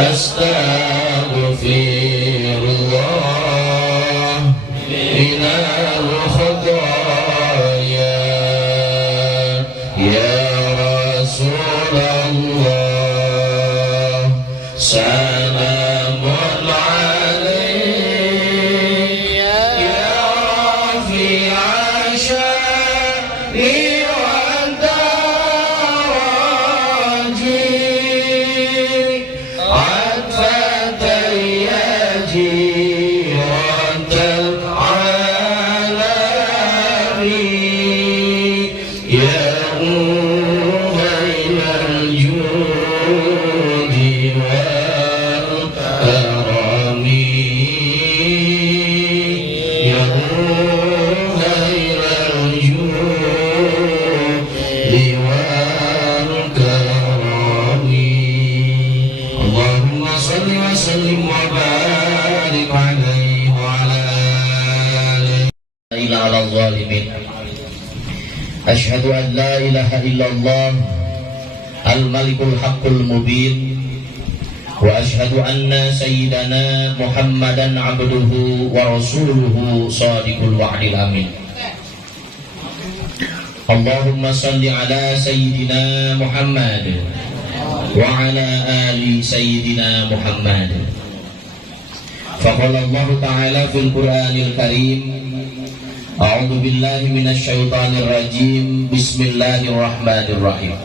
astaghfirullah minal khotaya ya Rasulullah salamun alaik ya rafi'a syari wa daraji atfatan ya jiratal alami ya ghairal judi wal karami ya ghairal judi wal karami Allahumma salli wa sallim wa barik alaihi wa ala alihi ila ala zalimin Ashhadu an la ilaha illallah al-malikul haqqul mubin wa ashhadu anna sayyidana Muhammadan abduhu wa rasuluhu sadiqul wa'dil amin Allahumma salli ala sayyidina Muhammad wa ala ali sayyidina Muhammad faqala Allah ta'ala fil Qur'anil Karim A'udzu billahi minasy syaithanir rajim Bismillahirrahmanirrahim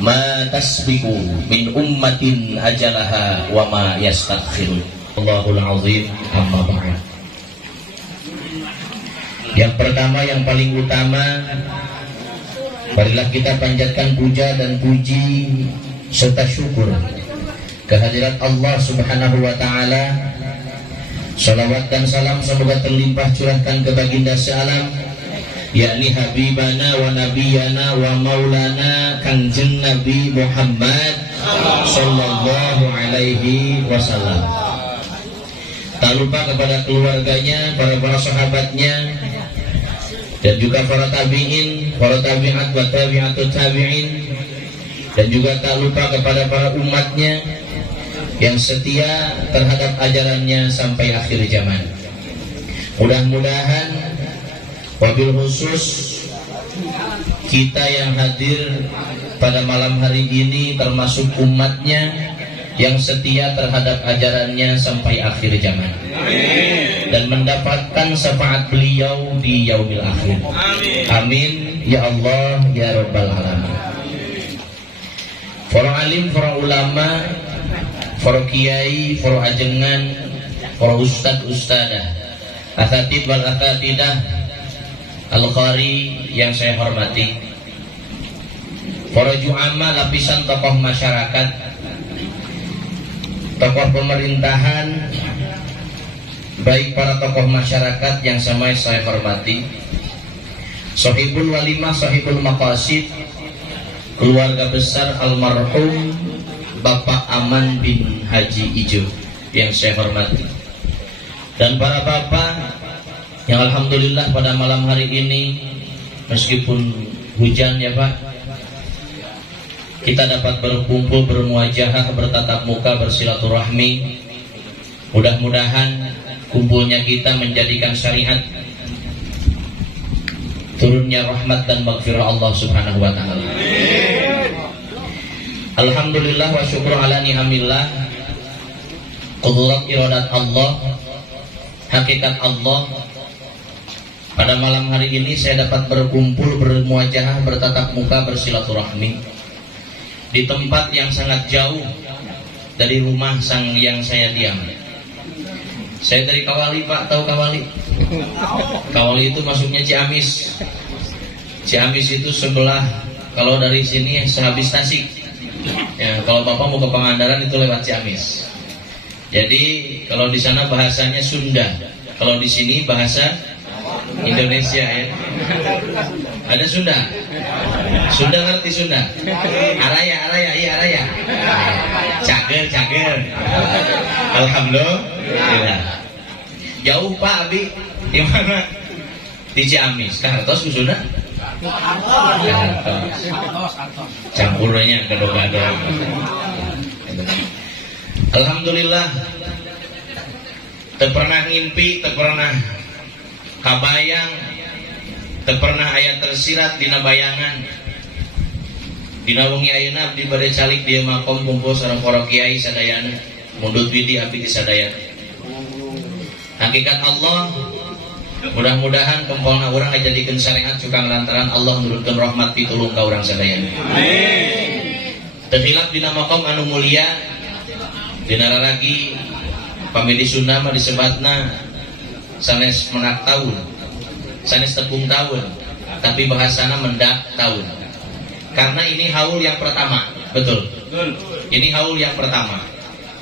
Ma tasbiqu min ummatin ajalaha wa ma yastakhirun Allahul azim amma ba'd Yang pertama yang paling utama marilah kita panjatkan puja dan puji serta syukur kehadirat Allah Subhanahu wa taala. Salawat dan salam semoga terlimpah curahkan ke baginda sealam yakni habibana wa nabiyana wa maulana kanjeng Nabi Muhammad sallallahu alaihi wasallam. Tak lupa kepada keluarganya, para sahabatnya dan juga para tabi'in, para tabi'at wa tabi'atut tabi'in dan juga tak lupa kepada para umatnya yang setia terhadap ajarannya sampai akhir zaman. Mudah-mudahan wabil khusus kita yang hadir pada malam hari ini termasuk umatnya yang setia terhadap ajarannya sampai akhir zaman. Amin. Dan mendapatkan syafaat beliau di yaumil akhir. Amin. Amin ya Allah ya Rabbal alamin. Para alim, para ulama, para kiai, para ajengan, para ustad-ustadah, asatid wal asatidah, al-qari yang saya hormati, para ju'ama lapisan tokoh masyarakat, tokoh pemerintahan, baik para tokoh masyarakat yang sama saya hormati, sahibul walimah, sahibul maqasid, keluarga besar almarhum Bapak Aman bin Haji Ijo yang saya hormati, dan para bapak yang alhamdulillah pada malam hari ini meskipun hujan ya Pak, kita dapat berkumpul, bermuajahah, bertatap muka, bersilaturahmi. Mudah-mudahan kumpulnya kita menjadikan syariat turunnya rahmat dan maghfirah Allah Subhanahu wa taala. Alhamdulillah wa syukur ala ni'amillah. Qudrat iradat Allah, hakikat Allah. Pada malam hari ini saya dapat berkumpul, bermuajahah, bertatap muka, bersilaturahmi di tempat yang sangat jauh dari rumah sang yang saya diam. Saya dari Kawali Pak, tahu Kawali? Kawali itu masuknya Ciamis. Ciamis itu sebelah, kalau dari sini sehabis Tasik. Ya, kalau Bapak mau ke Pangandaran itu lewat Ciamis. Jadi kalau di sana bahasanya Sunda, kalau di sini bahasa Indonesia ya. Ada Sunda? Sunda ngerti Sunda? Araya, iya araya. Cager. Alhamdulillah. Jauh Pak Abi, di mana? Di Ciamis. Kartos ke Sunda? Campurnya gado-gado. Alhamdulillah teu pernah ngimpi, teu pernah kabayang, teu pernah aya tersirat dina bayangan. Dina wengi ayeuna abdi bade calik di makom kumpul sareng para kiai sadayana mundut widi abdi di sadayana. Hakikat Allah mudah-mudahan kempolna urang ngajadikeun syariat cukang lantaran Allah nurunkeun rahmat pitulung ka urang sadayana. Amin. Teu hilap dina makom anu mulia dina raragi pamili Sunda mah disebatna sanes menak tahun, sanes tepung tahun, tapi bahasana mendak tahun. Karena ini haul yang pertama, betul. Ini haul yang pertama.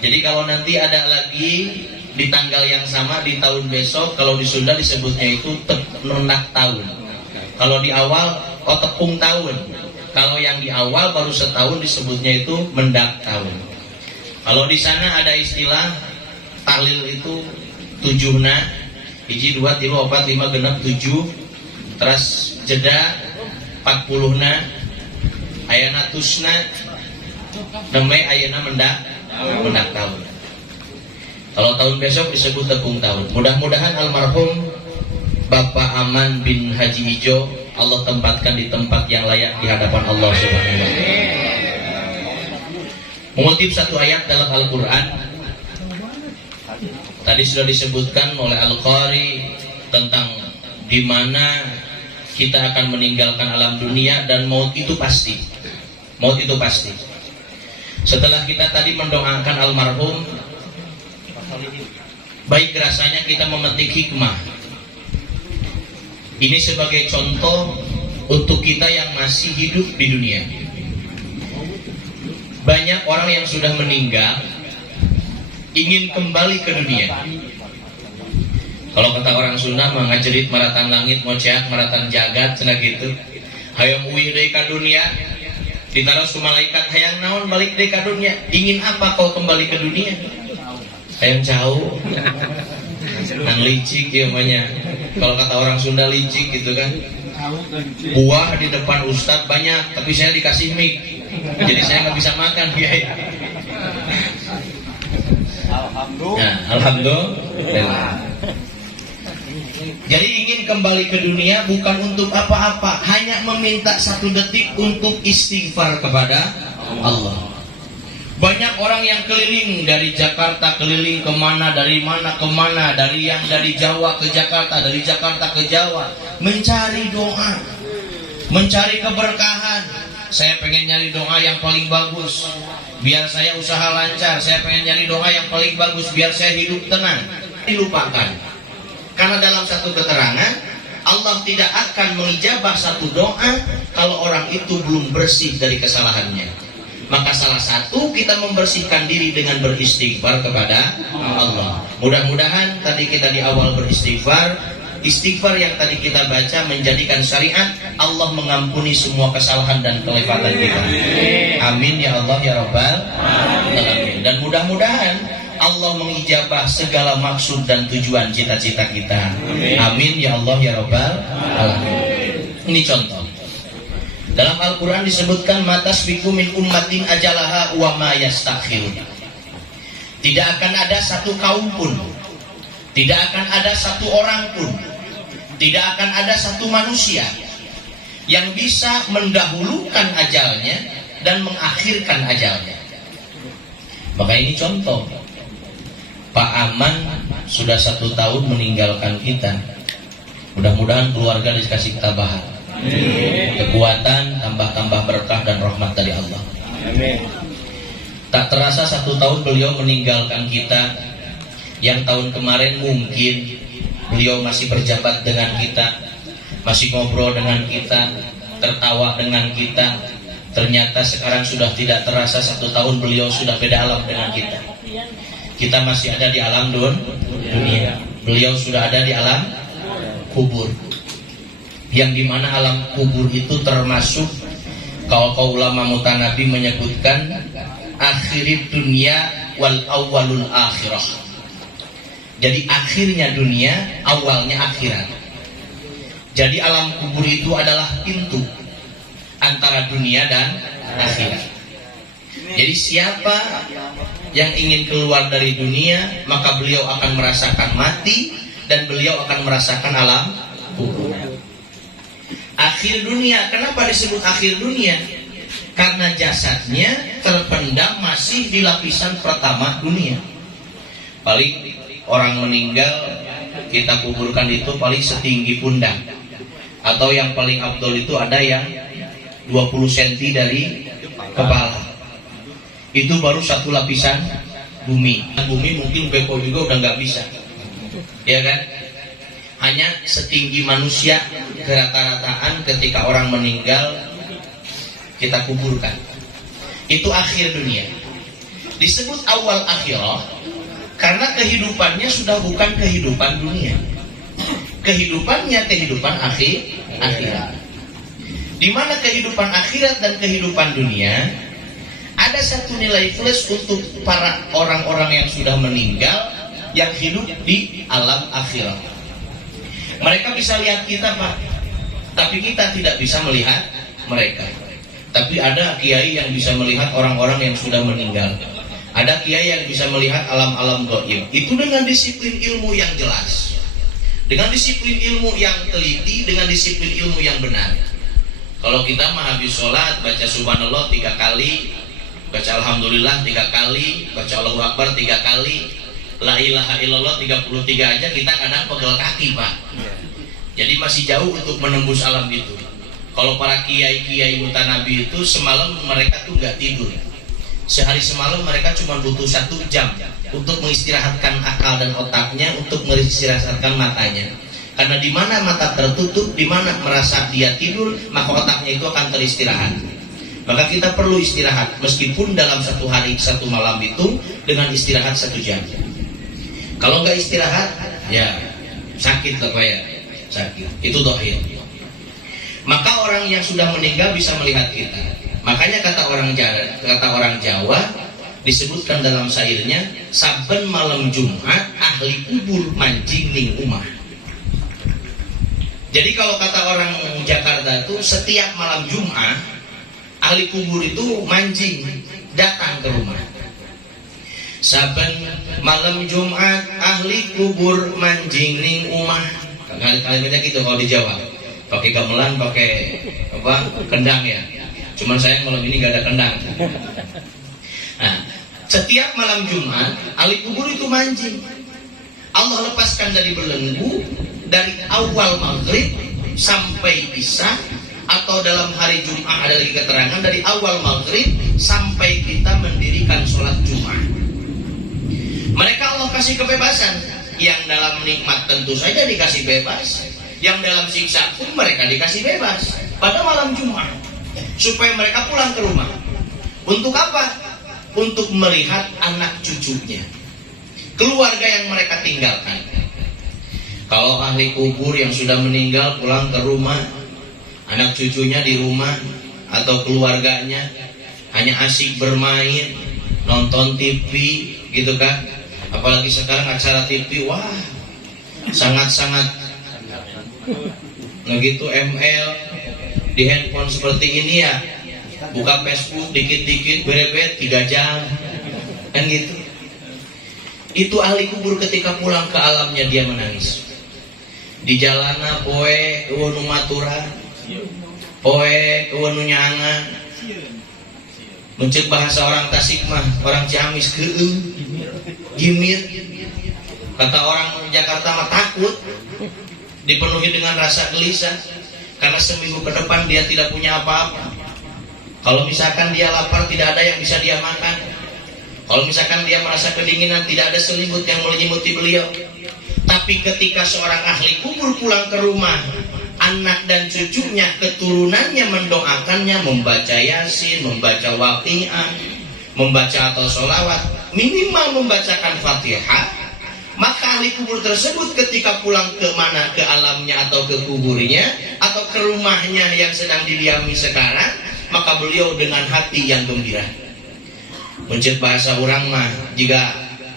Jadi kalau nanti ada lagi di tanggal yang sama di tahun besok, kalau di Sunda disebutnya itu menak tahun. Kalau di awal tepung tahun. Kalau yang di awal baru setahun disebutnya itu mendak tahun. Kalau di sana ada istilah tahlil itu 7na, 1, 2, 3, 4, 5, 6, 7, terus jeda 40na, ayana tusna, nembe ayana mendak tahun. Kalau tahun besok disebut tepung tahun. Mudah-mudahan almarhum Bapak Aman bin Haji Ijo Allah tempatkan di tempat yang layak di hadapan Allah Subhanahu wa taala. Mengutip satu ayat dalam Al-Qur'an, tadi sudah disebutkan oleh Al-Qari tentang di mana kita akan meninggalkan alam dunia dan maut itu pasti. Maut itu pasti. Setelah kita tadi mendoakan almarhum, baik rasanya kita memetik hikmah. Ini sebagai contoh untuk kita yang masih hidup di dunia. Banyak orang yang sudah meninggal ingin kembali ke dunia. Kalau kata orang Sunda mah ngajerit maratan langit moceak maratan jagat cenah gitu. Hayang uwih deui ka dunia, ditaros ku malaikat hayang naon balik deui ka dunia. Ingin apa kau kembali ke dunia? Hayang jauh. Nang licik ya namanya. Kalau kata orang Sunda licik gitu kan. Buah di depan ustadz banyak, tapi saya dikasih mic. Jadi saya nggak bisa makan, Kiai. Alhamdulillah. Jadi ingin kembali ke dunia bukan untuk apa-apa, hanya meminta 1 detik untuk istighfar kepada Allah. Banyak orang yang keliling dari Jakarta, keliling kemana, dari mana kemana, dari Jawa ke Jakarta, dari Jakarta ke Jawa, mencari doa, mencari keberkahan. Saya pengen nyari doa yang paling bagus, biar saya usaha lancar. Saya pengen nyari doa yang paling bagus, biar saya hidup tenang. Dilupakan. Karena dalam satu keterangan, Allah tidak akan mengijabah satu doa kalau orang itu belum bersih dari kesalahannya. Maka salah satu kita membersihkan diri dengan beristighfar kepada Allah. Mudah-mudahan tadi kita di awal beristighfar, istighfar yang tadi kita baca menjadikan syariat, Allah mengampuni semua kesalahan dan kelewatan kita. Amin ya Allah ya Rabbal alamin. Dan mudah-mudahan Allah mengijabah segala maksud dan tujuan cita-cita kita. Amin ya Allah ya Rabbal alamin. Ini contoh. Dalam Al-Quran disebutkan matasbiqu min ummatin ajalaha wa ma yastakhirun. Tidak akan ada satu kaum pun, tidak akan ada satu orang pun, tidak akan ada satu manusia yang bisa mendahulukan ajalnya dan mengakhirkan ajalnya. Maka ini contoh. Pak Aman sudah 1 tahun meninggalkan kita. Mudah-mudahan keluarga dikasih ketabahan, kekuatan, tambah-tambah berkah dan rahmat dari Allah. Amin. Tak terasa 1 tahun beliau meninggalkan kita. Yang tahun kemarin mungkin beliau masih berjabat dengan kita, masih ngobrol dengan kita, tertawa dengan kita. Ternyata sekarang sudah tidak terasa 1 tahun beliau sudah beda alam dengan kita. Kita masih ada di alam dunia. Beliau sudah ada di alam kubur. Yang dimana alam kubur itu termasuk kalau ulama mutanabi menyebutkan akhirid dunia wal awwalul akhirah. Jadi akhirnya dunia, awalnya akhirat. Jadi alam kubur itu adalah pintu antara dunia dan akhirat. Jadi siapa yang ingin keluar dari dunia, maka beliau akan merasakan mati dan beliau akan merasakan alam kubur. Akhir dunia, kenapa disebut akhir dunia? Karena jasadnya terpendam masih di lapisan pertama dunia. Paling orang meninggal kita kuburkan itu paling setinggi pundak, atau yang paling abdol itu ada yang 20 cm dari kepala. Itu baru satu lapisan bumi. Bumi mungkin beko juga udah nggak bisa, ya kan? Hanya setinggi manusia rata-rataan ketika orang meninggal kita kuburkan. Itu akhir dunia. Disebut awal akhirah karena kehidupannya sudah bukan kehidupan dunia. Kehidupannya kehidupan akhirat. Di mana kehidupan akhirat dan kehidupan dunia ada satu nilai plus untuk para orang-orang yang sudah meninggal yang hidup di alam akhirat. Mereka bisa lihat kita, Pak, tapi kita tidak bisa melihat mereka. Tapi ada kiai yang bisa melihat orang-orang yang sudah meninggal. Ada kiai yang bisa melihat alam-alam gaib. Itu dengan disiplin ilmu yang jelas, dengan disiplin ilmu yang teliti, dengan disiplin ilmu yang benar. Kalau kita mah habis sholat baca subhanallah 3 kali, baca alhamdulillah 3 kali, baca Allahu Akbar 3 kali, la ilaha illallah 33 aja kita kadang pegel kaki, Pak. Jadi masih jauh untuk menembus alam itu. Kalau para kiai-kiai mutanabi itu semalam mereka tuh nggak tidur. Sehari semalam mereka cuma butuh 1 jam untuk mengistirahatkan akal dan otaknya, untuk mengistirahatkan matanya. Karena di mana mata tertutup, di mana merasa dia tidur, maka otaknya itu akan teristirahat. Maka kita perlu istirahat, meskipun dalam 1 hari 1 malam itu dengan istirahat 1 jam. Kalau nggak istirahat, ya sakit lah, Pak, ya sakit. Itu dohir. Maka orang yang sudah meninggal bisa melihat kita. Makanya kata orang Jawa disebutkan dalam syairnya, saben malam Jumat ahli kubur mancing ning umah. Jadi kalau kata orang Jakarta itu setiap malam Jumat ahli kubur itu mancing datang ke rumah. Saben malam Jumat ahli kubur mancing ning umah. Kalimatnya gitu kalau di Jawa. Pakai gamelan, pakai apa? Kendang ya. Cuman saya malam ini gak ada kendang. Nah, setiap malam Jumat ahli kubur itu mancing. Allah lepaskan dari belenggu dari awal maghrib sampai isya, atau dalam hari Jumat ada lagi keterangan dari awal maghrib sampai kita mendirikan sholat Jumat. Mereka Allah kasih kebebasan. Yang dalam nikmat tentu saja dikasih bebas, yang dalam siksa pun mereka dikasih bebas pada malam Jumat, supaya mereka pulang ke rumah. Untuk apa? Untuk melihat anak cucunya, keluarga yang mereka tinggalkan. Kalau ahli kubur yang sudah meninggal pulang ke rumah, anak cucunya di rumah atau keluarganya hanya asik bermain, nonton TV gitu kan. Apalagi sekarang acara TV, wah sangat-sangat begitu ML di handphone seperti ini ya, buka Facebook dikit-dikit berebet 3 jam kan gitu. Itu ahli kubur ketika pulang ke alamnya dia menangis. Di jalana poe eueuh nu maturan, poe eueuh nu nyaangan. Mencek bahasa orang Tasik mah, orang Ciamis keung, gimir. Kata orang Jakarta mah takut, dipenuhi dengan rasa gelisah karena seminggu ke depan dia tidak punya apa-apa. Kalau misalkan dia lapar, tidak ada yang bisa dia makan. Kalau misalkan dia merasa kedinginan, tidak ada selimut yang menyelimuti beliau. Tapi ketika seorang ahli kubur pulang ke rumah, anak dan cucunya, keturunannya mendoakannya, membaca Yasin, membaca Waqiah, membaca atau sholawat, minimal membacakan Fatihah, maka ahli kubur tersebut ketika pulang ke mana, ke alamnya atau ke kuburnya atau ke rumahnya yang sedang didiami sekarang, maka beliau dengan hati yang gembira. Mencet bahasa orang mah, jika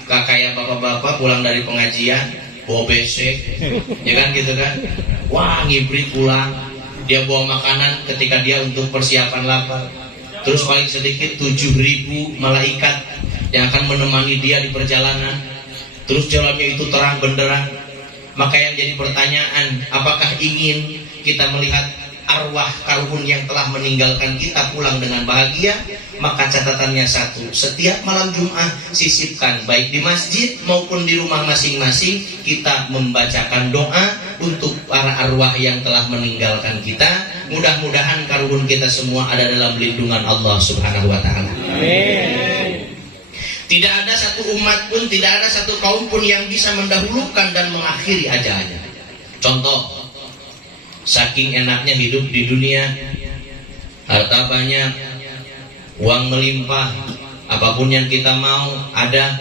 kayak bapak-bapak pulang dari pengajian bawa besek, ya kan gitu kan, wah ngibrit pulang, dia bawa makanan ketika dia untuk persiapan lapar. terus paling sedikit 7.000 malaikat yang akan menemani dia di perjalanan, terus jalannya itu terang benderang. Maka yang jadi pertanyaan, apakah ingin kita melihat arwah karhun yang telah meninggalkan kita pulang dengan bahagia? Maka catatannya satu, setiap malam Jumat sisipkan baik di masjid maupun di rumah masing-masing kita membacakan doa untuk para arwah yang telah meninggalkan kita. Mudah-mudahan karhun kita semua ada dalam lindungan Allah Subhanahu wa taala. Amin. Tidak ada satu umat pun, tidak ada satu kaum pun yang bisa mendahulukan dan mengakhiri ajalnya. Contoh, saking enaknya hidup di dunia, harta banyak, uang melimpah, apapun yang kita mau ada,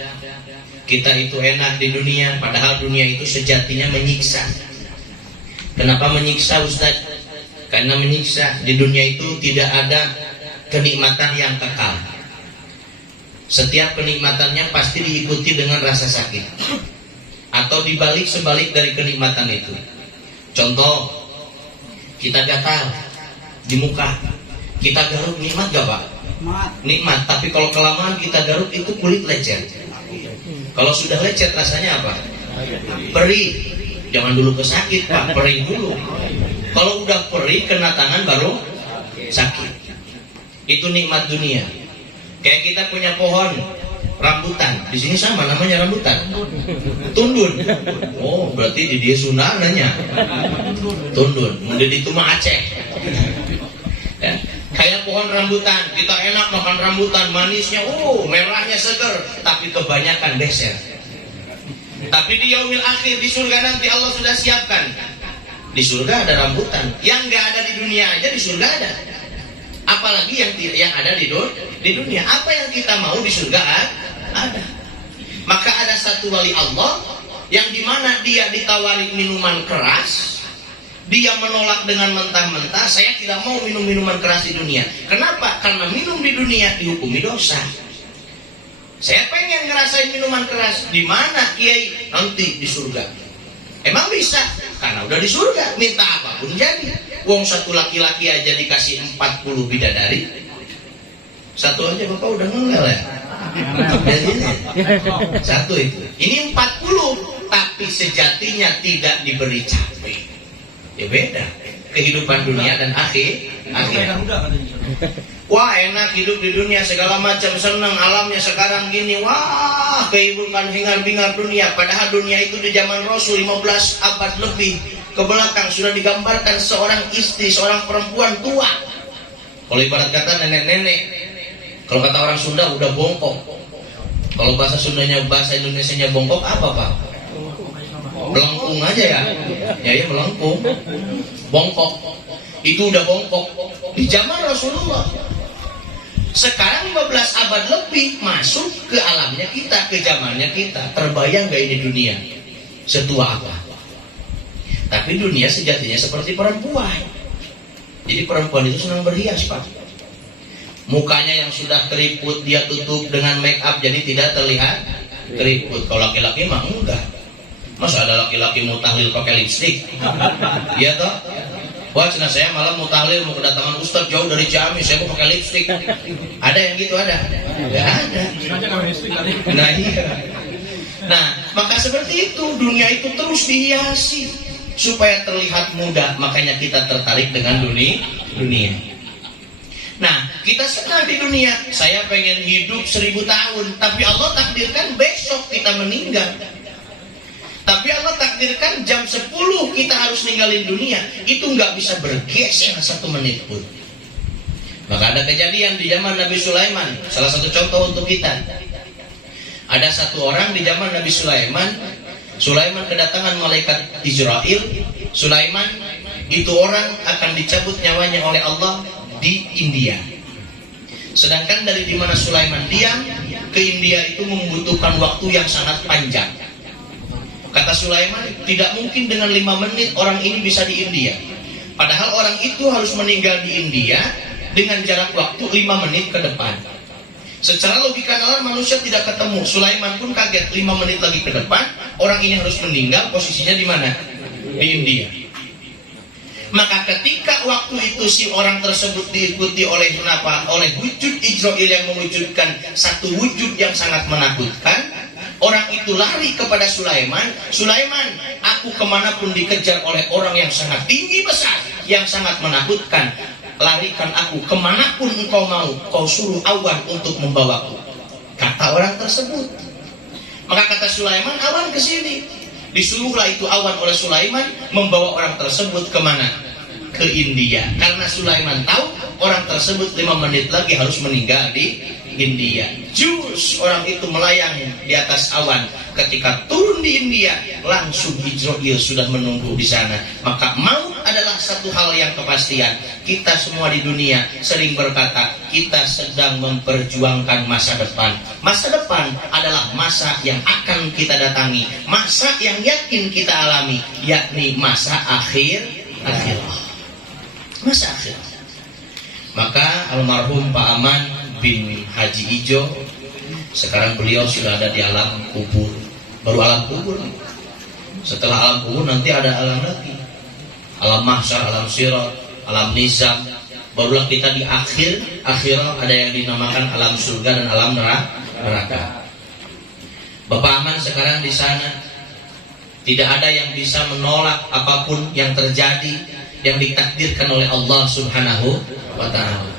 kita itu enak di dunia, padahal dunia itu sejatinya menyiksa. Kenapa menyiksa, Ustaz? Karena menyiksa di dunia itu tidak ada kenikmatan yang kekal. Setiap kenikmatannya pasti diikuti dengan rasa sakit atau dibalik sebalik dari kenikmatan itu. Contoh, kita gatal di muka, kita garuk, nikmat gak Pak? Nikmat, tapi kalau kelamaan kita garuk itu kulit lecet. Kalau sudah lecet rasanya apa? Perih. Jangan dulu kesakit Pak, perih dulu. Kalau udah perih kena tangan baru sakit. Itu nikmat dunia. Kayak kita punya pohon rambutan, di sini sama namanya rambutan. Tundun. Oh, berarti di dia Sunda nanya. Tundun. Mungkin itu mah Aceh. Ya. Kayak pohon rambutan, kita enak makan rambutan, manisnya, merahnya seger, tapi kebanyakan beser. Tapi di yaumil akhir, di surga nanti Allah sudah siapkan. Di surga ada rambutan, yang nggak ada di dunia aja di surga ada. Apalagi yang ada di dunia. Apa yang kita mau di surga ada. Maka ada satu wali Allah yang dimana dia ditawari minuman keras, dia menolak dengan mentah-mentah, saya tidak mau minum minuman keras di dunia. Kenapa? Karena minum di dunia dihukumi dosa. Saya pengen ngerasain minuman keras. Di mana Kiai? Nanti di surga. Emang bisa? Karena udah di surga, minta apapun jadi. Wong satu laki-laki aja dikasih 40 bidadari. Satu aja Bapak udah ngel ya. Satu itu. Ini 40, tapi sejatinya tidak diberi capek. Ya beda. Kehidupan dunia dan akhirat. Wah enak hidup di dunia, segala macam senang, alamnya sekarang gini. Wah kehidupan hingar-bingar dunia. Padahal dunia itu di zaman Rasul 15 abad lebih ke belakang sudah digambarkan seorang istri, seorang perempuan tua. Kalau ibarat kata nenek-nenek, kalau kata orang Sunda udah bongkok. Kalau bahasa Sundanya, bahasa Indonesianya bongkok apa Pak? Melengkung aja ya. Ya melengkung. Bongkok. Itu udah bongkok di zaman Rasulullah. Sekarang 15 abad lebih masuk ke alamnya kita, ke zamannya kita. Terbayang gak ini dunia setua apa? Tapi dunia sejatinya seperti perempuan. Jadi perempuan itu senang berhias Pak. Mukanya yang sudah keriput dia tutup dengan make up jadi tidak terlihat keriput. Kalau laki-laki mah enggak. Masa ada laki-laki mau tahlil pakai lipstik? Iya toh? Wah cina saya malam mau tahlil, mau kedatangan Ustadz jauh dari Ciamis, saya mau pakai lipstik. Ada yang gitu ada? Enggak ada. Nah iya. Nah maka seperti itu, dunia itu terus dihiasi supaya terlihat mudah, makanya kita tertarik dengan dunia. Nah, kita senang di dunia. Saya pengen hidup 1000 tahun, tapi Allah takdirkan besok kita meninggal. Tapi Allah takdirkan jam 10 kita harus ninggalin dunia. Itu nggak bisa bergeser 1 menit pun. Maka ada kejadian di zaman Nabi Sulaiman. Salah satu contoh untuk kita. Ada satu orang di zaman Nabi Sulaiman. Sulaiman kedatangan malaikat Israel. Sulaiman itu orang akan dicabut nyawanya oleh Allah di India. Sedangkan dari dimana Sulaiman diam ke India itu membutuhkan waktu yang sangat panjang. Kata Sulaiman, tidak mungkin dengan 5 menit orang ini bisa di India. Padahal orang itu harus meninggal di India dengan jarak waktu 5 menit ke depan. Secara logika nalar manusia tidak ketemu. Sulaiman pun kaget, 5 menit lagi ke depan orang ini harus meninggal, posisinya di mana? Di India. Maka ketika waktu itu si orang tersebut diikuti oleh kenapa? Oleh wujud Ijrail yang mewujudkan satu wujud yang sangat menakutkan. Orang itu lari kepada Sulaiman. Sulaiman, aku kemanapun dikejar oleh orang yang sangat tinggi besar, yang sangat menakutkan. Larikan aku kemanapun engkau mau. Kau suruh awan untuk membawaku. Kata orang tersebut. Maka kata Sulaiman, awan ke sini. Disuruhlah itu awan oleh Sulaiman membawa orang tersebut kemana? Ke India. Karena Sulaiman tahu orang tersebut 5 menit lagi harus meninggal di India. Jus orang itu melayang di atas awan. Ketika turun di India, langsung Ijrail sudah menunggu di sana. Maka maut adalah satu hal yang kepastian. Kita semua di dunia sering berkata, kita sedang memperjuangkan masa depan. Masa depan adalah masa yang akan kita datangi, masa yang yakin kita alami, yakni masa akhir. Masa akhir. Maka almarhum Pak Aman bin Haji Ijo, sekarang beliau sudah ada di alam kubur. Baru alam kubur. Setelah alam kubur nanti ada alam lagi. Alam mahsyar, alam sirat, alam nizam. Barulah kita di akhirat ada yang dinamakan alam surga dan alam neraka. Bapak Aman sekarang di sana. Tidak ada yang bisa menolak apapun yang terjadi, yang ditakdirkan oleh Allah Subhanahu wa ta'ala.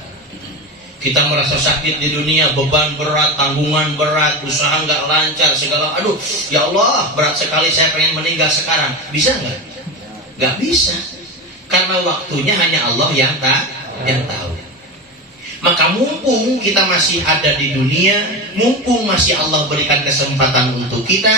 Kita merasa sakit di dunia, beban berat, tanggungan berat, usaha nggak lancar, segala, aduh, ya Allah, berat sekali, saya pengen meninggal sekarang. Bisa nggak? Nggak bisa. Karena waktunya hanya Allah yang tahu. Maka mumpung kita masih ada di dunia, mumpung masih Allah berikan kesempatan untuk kita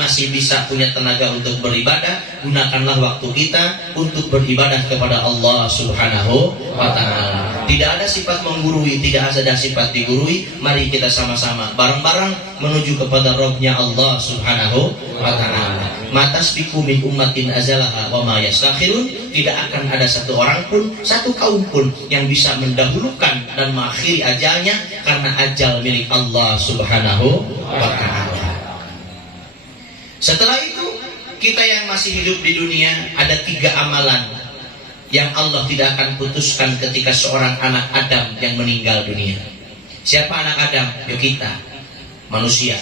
masih bisa punya tenaga untuk beribadah, gunakanlah waktu kita untuk beribadah kepada Allah Subhanahu wa ta'ala. Tidak ada sifat menggurui, tidak ada sifat digurui. Mari kita sama-sama bareng-bareng menuju kepada Rabb-Nya Allah Subhanahu wa ta'ala. Matasbiqu min ummatin azalaha wa ma yastakhirun. Tidak akan ada satu orang pun, satu kaum pun yang bisa mendahulukan dan mengakhiri ajalnya, karena ajal milik Allah Subhanahu wa ta'ala. Setelah itu, kita yang masih hidup di dunia, ada 3 amalan yang Allah tidak akan putuskan ketika seorang anak Adam yang meninggal dunia. Siapa anak Adam? Ya kita, manusia.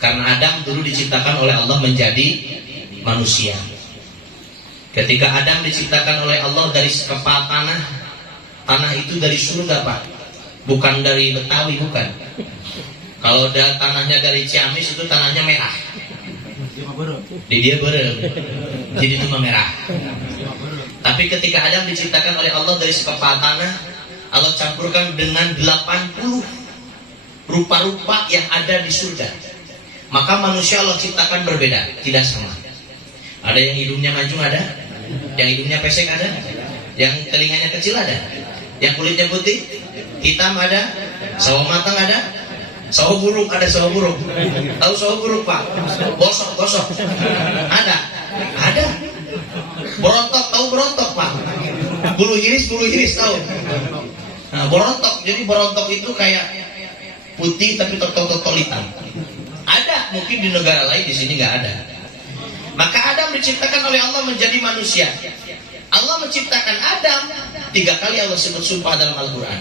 Karena Adam dulu diciptakan oleh Allah menjadi manusia. Ketika Adam diciptakan oleh Allah dari sekepal tanah, tanah itu dari surga, Pak, bukan dari Betawi, bukan. Kalau tanahnya dari Ciamis itu tanahnya merah. Di dia berem, jadi itu merah. Tapi ketika Adam diciptakan oleh Allah dari sekepal tanah, Allah campurkan dengan 80 rupa-rupa yang ada di surga. Maka manusia Allah ciptakan berbeda, tidak sama. Ada yang hidungnya mancung, ada yang hidungnya pesek, ada yang telinganya kecil, ada yang kulitnya putih, hitam, ada sawo matang, ada sawo buruk, ada sawo buruk. Tahu sawo buruk, Pak? Gosok ada berontok, tahu berontok, Pak? Bulu iris tahu. Nah, berontok, jadi berontok itu kayak putih tapi totol hitam. Ada, mungkin di negara lain, di sini nggak ada. Maka Adam diciptakan oleh Allah menjadi manusia. Allah menciptakan Adam 3 kali Allah sebut sumpah dalam Al-Quran.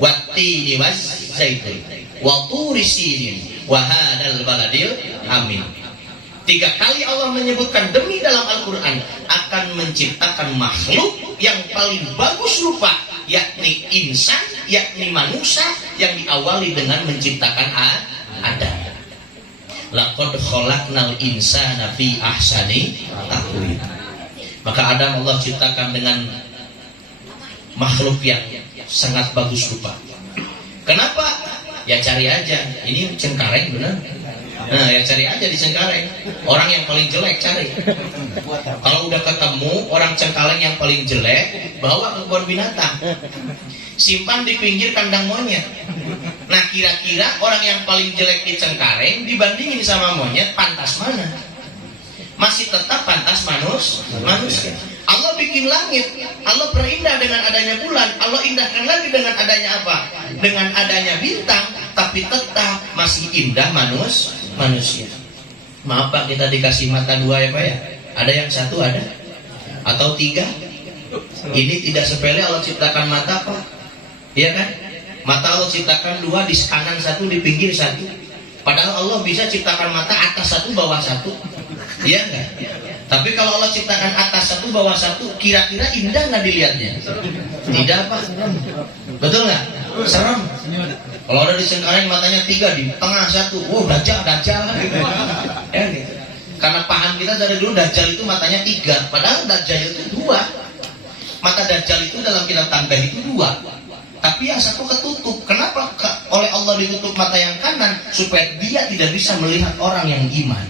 Wattini waz zaitun wa turi sinin wa hadal baladil amin. 3 kali Allah menyebutkan demi dalam Al-Quran akan menciptakan makhluk yang paling bagus rupa, yakni insan, yakni manusia, yang diawali dengan menciptakan Adam. Laqad khalaqnal insana fi ahsani taqwim. Maka Adam Allah ciptakan dengan makhluk yang sangat bagus rupa. Kenapa? Ya cari aja. Ini Cengkareng benar. Nah, ya cari aja di Cengkareng. Orang yang paling jelek cari. Kalau udah ketemu orang Cengkareng yang paling jelek, bawa ke kebun binatang. Simpan di pinggir kandang monyet. Nah, kira-kira orang yang paling jelek di Cengkareng dibandingin sama monyet, pantas mana? Masih tetap pantas manusia. Allah bikin langit, Allah perindah dengan adanya bulan, Allah indahkan lagi dengan adanya apa? Dengan adanya bintang, tapi tetap masih indah manusia. Maaf Pak, kita dikasih mata 2 ya Pak ya? Ada yang 1 ada? Atau 3? Ini tidak sepele Allah ciptakan mata Pak. Iya kan? Mata Allah ciptakan dua, di kanan satu, di pinggir satu. Padahal Allah bisa ciptakan mata atas satu, bawah satu. Iya enggak? Tapi kalau Allah ciptakan atas satu, bawah satu, kira-kira indah nggak dilihatnya? Tidak Pak. Betul nggak? Serem. Kalau ada di Cengkareng matanya 3, di tengah satu, dajjal. Ya, gitu. Karena paham kita dari dulu dajjal itu matanya 3, padahal dajjal itu 2. Mata dajjal itu dalam kitab Tanbih itu 2. Tapi yang satu ketutup. Kenapa oleh Allah ditutup mata yang kanan? Supaya dia tidak bisa melihat orang yang iman.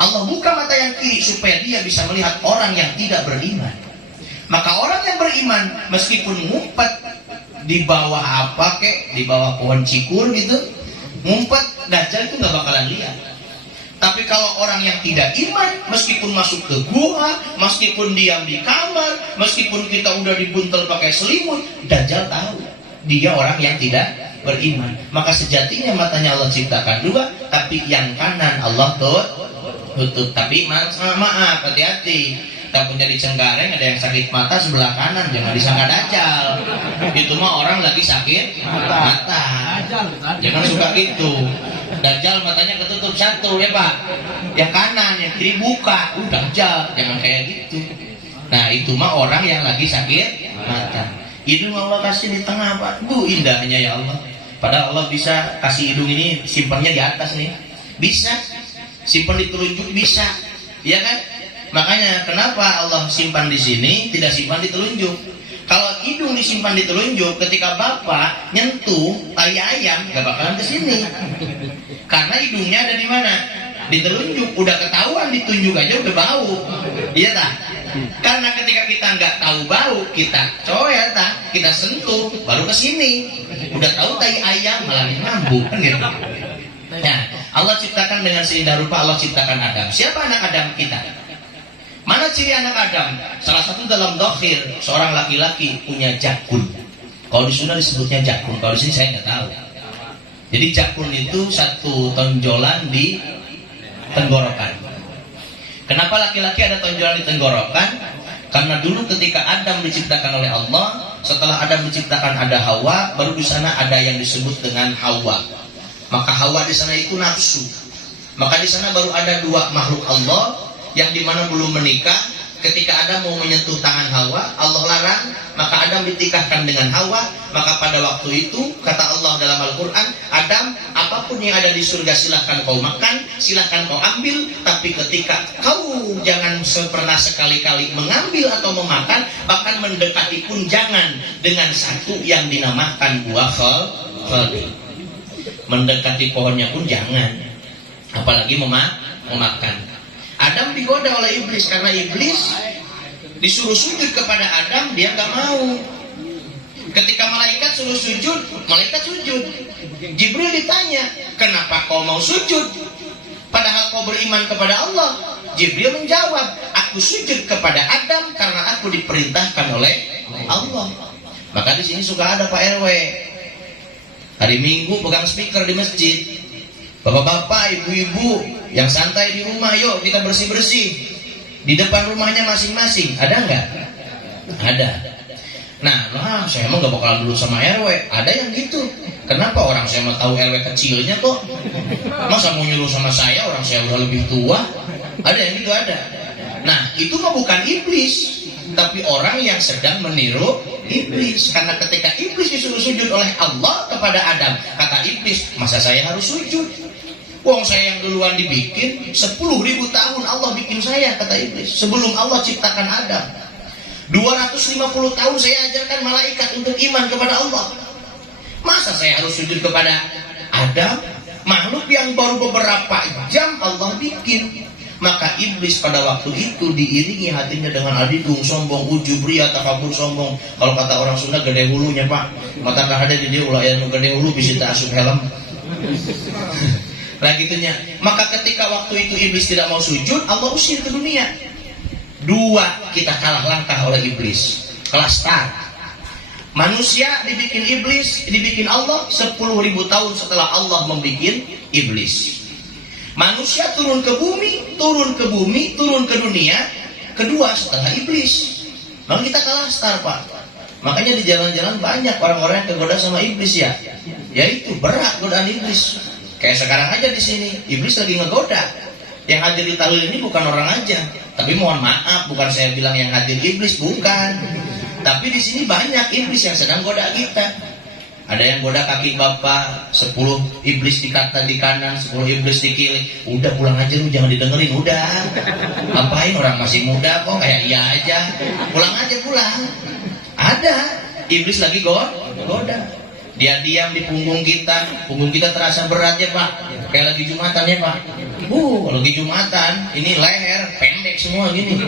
Allah buka mata yang kiri supaya dia bisa melihat orang yang tidak beriman. Maka orang yang beriman meskipun ngumpet di bawah apa kek, di bawah pohon cikur gitu, ngumpet, dajjal itu nggak bakalan lihat. Tapi kalau orang yang tidak iman, meskipun masuk ke gua, meskipun diam di kamar, meskipun kita udah dibuntel pakai selimut, dajjal tahu dia orang yang tidak beriman. Maka sejatinya matanya Allah ciptakan 2, tapi yang kanan Allah tutup. Tapi maaf, hati-hati. Kita punya di Cengkareng ada yang sakit mata sebelah kanan, jangan disangka dajjal. Itu mah orang lagi sakit mata. Jangan suka gitu. Dajjal matanya ketutup satu ya Pak. Yang kanan, yang kiri buka. Dajjal, jangan kayak gitu. Nah itu mah orang yang lagi sakit mata. Hidung Allah kasih di tengah Pak. Indahnya ya Allah. Padahal Allah bisa kasih hidung ini simpannya di atas nih. Bisa. Simpan di telunjuk bisa. Ya kan? Makanya kenapa Allah simpan di sini, tidak simpan di telunjuk? Kalau hidung disimpan di telunjuk, ketika bapak nyentuh tai ayam, gak bakalan ke sini. Karena hidungnya ada di mana? Di telunjuk. Udah ketahuan ditunjuk aja udah bau. Iya tak? Karena ketika kita nggak tahu bau, kita coel tak? Kita sentuh, baru ke sini. Udah tahu tai ayam malah ngambuk kan gitu. Nah, Allah ciptakan dengan seindah rupa. Allah ciptakan Adam. Siapa anak Adam kita? Mana ciri anak Adam? Salah satu dalam dokhir, seorang laki-laki punya jakun. Kalau di sana disebutnya jakun, kalau di sini saya nggak tahu. Jadi jakun itu satu tonjolan di tenggorokan. Kenapa laki-laki ada tonjolan di tenggorokan? Karena dulu ketika Adam diciptakan oleh Allah, setelah Adam diciptakan ada Hawa, baru di sana ada yang disebut dengan Hawa. Maka Hawa di sana itu nafsu. Maka di sana baru ada 2 makhluk Allah yang dimana belum menikah. Ketika Adam mau menyentuh tangan Hawa, Allah larang, maka Adam ditikahkan dengan Hawa. Maka pada waktu itu kata Allah dalam Al-Quran, Adam, apapun yang ada di surga silahkan kau makan, silahkan kau ambil, tapi ketika kau jangan pernah sekali-kali mengambil atau memakan, bahkan mendekati pun jangan dengan satu yang dinamakan buah khaldi. Mendekati pohonnya pun jangan, apalagi memakan. Adam digoda oleh iblis, karena iblis disuruh sujud kepada Adam, dia gak mau. Ketika malaikat suruh sujud, malaikat sujud. Jibril ditanya, kenapa kau mau sujud? Padahal kau beriman kepada Allah. Jibril menjawab, aku sujud kepada Adam karena aku diperintahkan oleh Allah. Maka di sini suka ada Pak RW. Hari Minggu pegang speaker di masjid. Bapak-bapak, ibu-ibu yang santai di rumah, yuk kita bersih-bersih. Di depan rumahnya masing-masing, ada nggak? Ada. Nah, saya emang nggak bakalan dulu sama RW. Ada yang gitu. Kenapa? Orang saya mau tahu RW kecilnya kok. Masa mau nyuruh sama saya, orang saya udah lebih tua. Ada yang gitu, ada. Nah, itu mah bukan iblis, tapi orang yang sedang meniru iblis. Karena ketika iblis disuruh sujud oleh Allah kepada Adam, kata iblis, masa saya harus sujud? Wong saya yang duluan dibikin, 10.000 tahun Allah bikin saya, kata iblis. Sebelum Allah ciptakan Adam, 250 tahun saya ajarkan malaikat untuk iman kepada Allah. Masa saya harus sujud kepada Adam, makhluk yang baru beberapa jam Allah bikin? Maka iblis pada waktu itu diiringi hatinya dengan adidung, sombong, ujub, ria, takabur, sombong. Kalau kata orang Sunda, gede hulunya Pak. Mata ada di dia ulah yang gede hulu bisa tak asup helm. Nah gitunya. Maka ketika waktu itu iblis tidak mau sujud, Allah usir ke dunia. 2, kita kalah langkah oleh iblis. Kelas start. Manusia dibikin iblis, dibikin Allah 10.000 tahun setelah Allah membikin iblis. Manusia turun ke bumi, turun ke dunia kedua setelah iblis. Maka kita kalah star, Pak. Makanya di jalan-jalan banyak orang-orang yang tergoda sama iblis ya. Yaitu berat godaan iblis. Kayak sekarang aja di sini, iblis lagi ngegoda. Yang hadir di tahlil ini bukan orang aja. Tapi mohon maaf, bukan saya bilang yang hadir iblis, bukan. Tapi di sini banyak iblis yang sedang goda kita. Ada yang goda kaki bapak, 10 iblis dikata di kanan, 10 iblis di kiri. Udah pulang aja lu, jangan didengerin, udah. Ngapain, orang masih muda kok, kayak iya aja. Pulang aja, pulang. Ada iblis lagi goda. Dia diam di punggung kita terasa berat ya Pak. Kayak lagi Jumatan ya Pak. Kalau lagi Jumatan, ini leher pendek semua gini.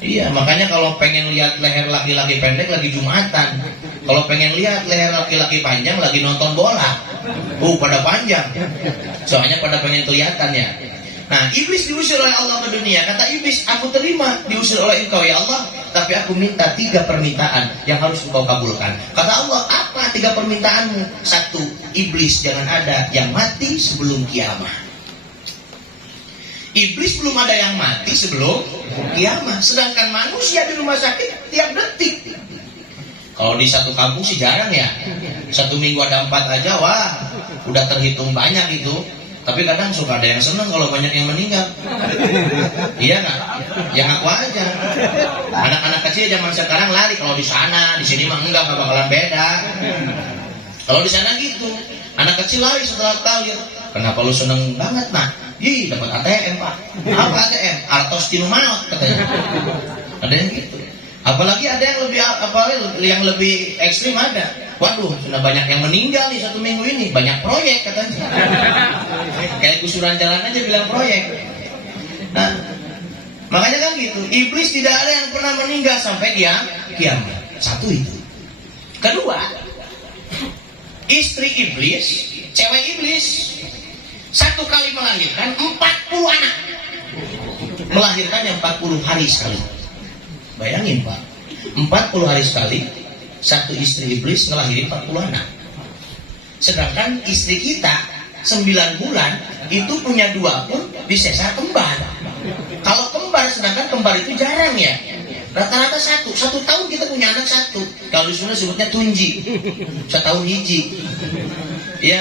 Iya, makanya kalau pengen lihat leher laki-laki pendek lagi Jumatan. Kalau pengen lihat leher laki-laki panjang lagi nonton bola. Pada panjang. Soalnya pada pengen kelihatan ya. Nah, iblis diusir oleh Allah ke dunia. Kata iblis, aku terima diusir oleh engkau ya Allah, tapi aku minta 3 permintaan yang harus engkau kabulkan. Kata Allah, apa 3 permintaanmu? 1, iblis jangan ada yang mati sebelum kiamat. Iblis belum ada yang mati sebelum kiamat. Sedangkan manusia di rumah sakit tiap detik. Kalau di satu kampung sih jarang ya. 1 minggu ada 4 aja, wah udah terhitung banyak itu. Tapi kadang suka ada yang seneng kalau banyak yang meninggal. Iya nggak? Ya ngaku aja. Anak-anak kecil zaman sekarang lari kalau di sana, di sini mah enggak bakalan beda. Kalau di sana gitu, anak kecil lari setelah tahlil. Kenapa lu seneng banget nak? Ih, dapat ATM Pak. Apa ATM? Artos tinu maut katanya. Ada yang gitu. Apalagi ada yang lebih ekstrim ada. Waduh, sudah banyak yang meninggal nih 1 minggu ini. Banyak proyek katanya. Kayak gusuran jalan aja bilang proyek. Nah, makanya kan gitu. Iblis tidak ada yang pernah meninggal sampai kiamat. 1 itu. Kedua, istri iblis, cewek iblis, 1 kali melahirkan 40 anak. Melahirkannya 40 hari sekali. Bayangin Pak, 40 hari sekali, 1 istri iblis ngelahirin 40 anak. Sedangkan istri kita 9 bulan itu punya 2 pun disesar kembar. Kalau kembar, sedangkan kembar itu jarang ya. Rata-rata 1 tahun kita punya anak 1. Kalau di sana sebutnya tunji, 1 tahun hiji. Iya,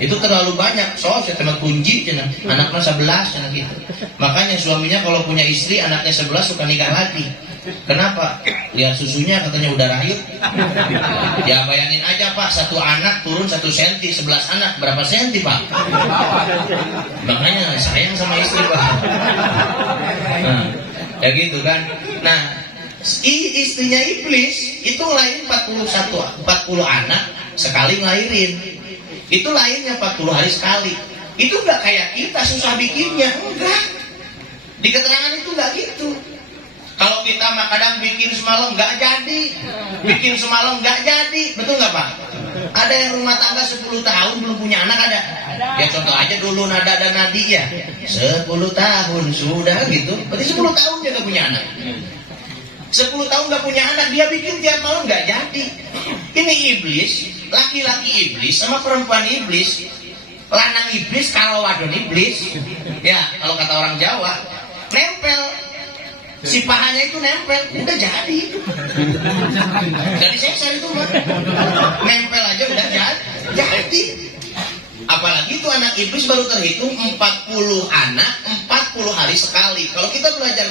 itu terlalu banyak. Soal saya kena tunji, anaknya 11 gitu. Makanya suaminya kalau punya istri anaknya 11 suka nikah lagi. Kenapa? Lihat susunya katanya udah rayut. Ya bayangin aja Pak, 1 anak turun 1 senti, 11 anak berapa senti Pak? Makanya sayang sama istri Pak. Nah, ya gitu kan. Nah, istrinya iblis itu ngelahirin 40 anak sekali ngelahirin. Itu lahirnya 40 hari sekali. Itu nggak kayak kita susah bikinnya, enggak. Di keterangan itu nggak gitu. Kalau kita mah kadang bikin semalam nggak jadi, bikin semalam nggak jadi, betul nggak Pak? Ada yang rumah tangga 10 tahun belum punya anak ada. Ya contoh aja dulu Nada dan Nadi ya, 10 tahun sudah gitu, berarti 10 tahun dia nggak punya anak. 10 tahun nggak punya anak, dia bikin tiap malam nggak jadi. Ini iblis, laki-laki iblis sama perempuan iblis, lanang iblis kalau wadon iblis, ya kalau kata orang Jawa, nempel. Si pahanya itu nempel, udah jadi. Jadi sesar itu mah. Nempel aja udah jadi. Apalagi itu anak iblis baru terhitung 40 anak, 40 hari sekali. Kalau kita belajar